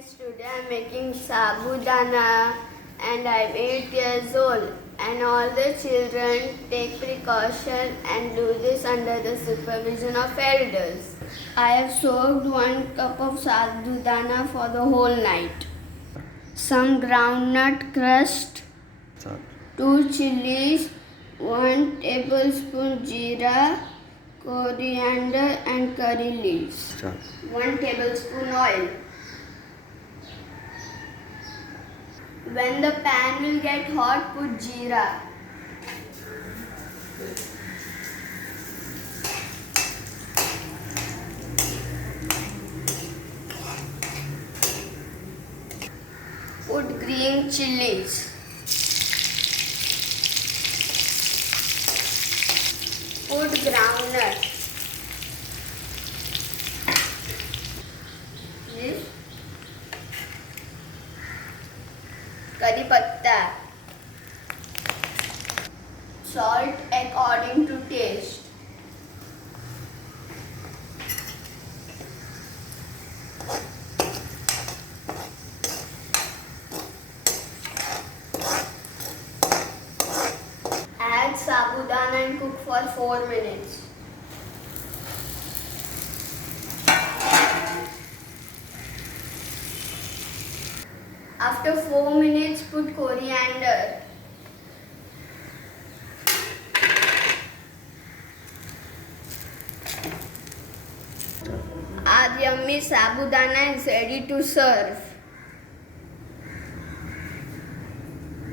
Friends, today I am making Sabudana and I am 8 years old, and all the children take precaution and do this under the supervision of elders. I have soaked 1 cup of Sabudana for the whole night. Some groundnut crust, 2 chilies, 1 tablespoon jeera, coriander and curry leaves, 1 tablespoon oil. When the pan will get hot, put jeera. Put green chilies. Put groundnut. This curry patta. Salt according to taste. Add sabudana and cook for 4 minutes. After 4 minutes, put coriander. Our yummy sabudana is ready to serve.